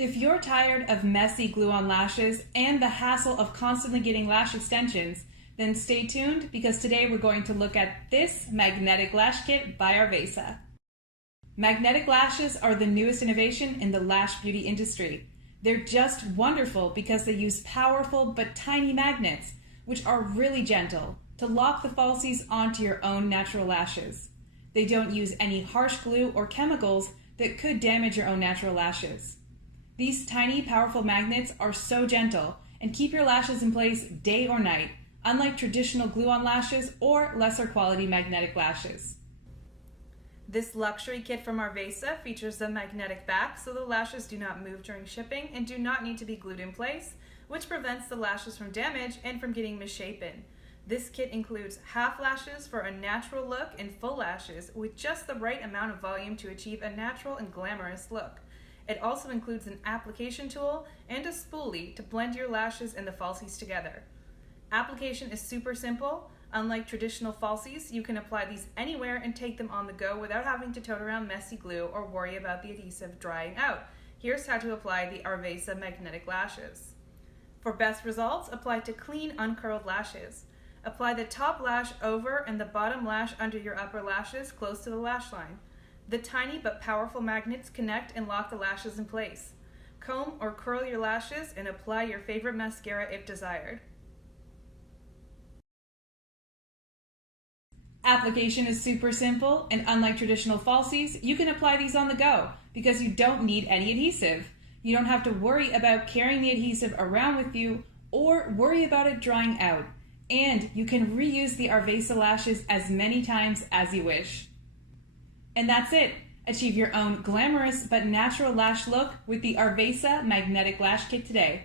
If you're tired of messy glue-on lashes and the hassle of constantly getting lash extensions, then stay tuned because today we're going to look at this magnetic lash kit by Arvesa. Magnetic lashes are the newest innovation in the lash beauty industry. They're just wonderful because they use powerful but tiny magnets, which are really gentle, to lock the falsies onto your own natural lashes. They don't use any harsh glue or chemicals that could damage your own natural lashes. These tiny, powerful magnets are so gentle and keep your lashes in place day or night, unlike traditional glue-on lashes or lesser quality magnetic lashes. This luxury kit from Arvesa features a magnetic back so the lashes do not move during shipping and do not need to be glued in place, which prevents the lashes from damage and from getting misshapen. This kit includes half lashes for a natural look and full lashes with just the right amount of volume to achieve a natural and glamorous look. It also includes an application tool and a spoolie to blend your lashes and the falsies together. Application is super simple. Unlike traditional falsies, you can apply these anywhere and take them on the go without having to tote around messy glue or worry about the adhesive drying out. Here's how to apply the Arvesa magnetic lashes. For best results, apply to clean, uncurled lashes. Apply the top lash over and the bottom lash under your upper lashes close to the lash line. The tiny but powerful magnets connect and lock the lashes in place. Comb or curl your lashes and apply your favorite mascara if desired. Application is super simple, and unlike traditional falsies, you can apply these on the go because you don't need any adhesive. You don't have to worry about carrying the adhesive around with you or worry about it drying out. And you can reuse the Arvesa lashes as many times as you wish. And that's it. Achieve your own glamorous but natural lash look with the Arvesa Magnetic Lash Kit today.